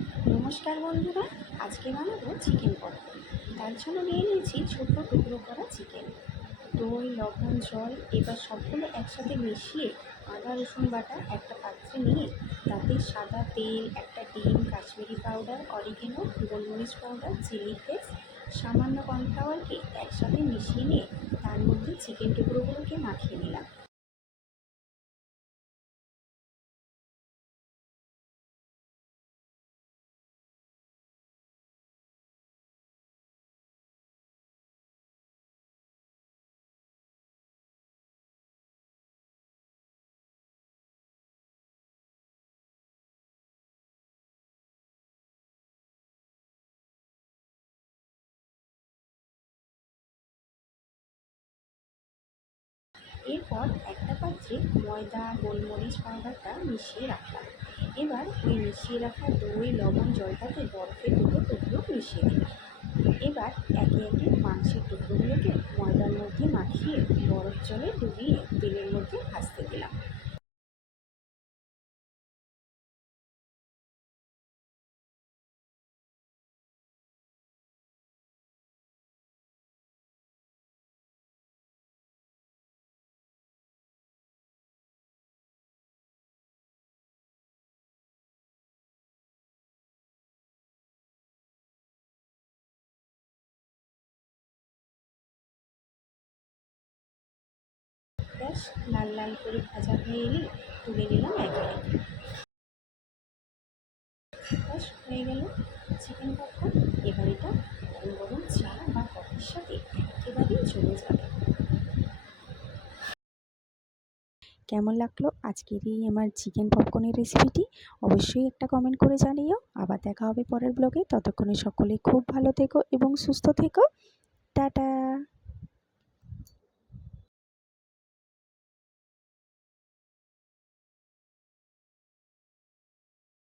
নমস্কার বন্ধুরা, আজকে বানাবো চিকেন পকোড়া। তার জন্য নিয়ে নিয়েছি ছোট্ট টুকরো করা চিকেন, দই, লবণ, জল। এবার সবগুলো একসাথে মিশিয়ে আদা রসুন বাটা একটা পাত্রে নিয়ে তাতে সাদা তেল, একটা ডিম, কাশ্মীরি পাউডার, অরিগেনো, গোলমরিচ পাউডার, চিলি ফ্লেক্স, সামান্য কর্নফ্লাওয়ারকে একসাথে মিশিয়ে নিয়ে তার মধ্যে চিকেন টুকরোগুলোকে মাখিয়ে নিলাম। এরপর একটা পাত্রে ময়দা, গোলমরিচ পাউডারটা মিশিয়ে রাখলাম। এবার ওই মিশিয়ে রাখা দই, লবণ, জলটাতে বরফের দুটো টুকরো মিশিয়ে দিলাম। এবার একে একে মাংসের টুকরোগুলোকে ময়দার মধ্যে মাখিয়ে বরফ জলে ডুবিয়ে তেলের মধ্যে ভাজতে দিলাম। ব্যাস, লাল লাল করে ভাজা হয়ে এলে তুলে নিলাম একে একে। ব্যাস, হয়ে গেল চিকেন পকোড়া। এবার এটা গরম গরম চা বা কফির সাথে একেবারেই চলে যাবে। কেমন লাগলো আজকের এই আমার চিকেন পপকর্নের রেসিপিটি? অবশ্যই একটা কমেন্ট করে জানিও। আবার দেখা হবে পরের ব্লগে। ততক্ষণে সকলে খুব ভালো থেকো এবং সুস্থ থেকো। টাটা।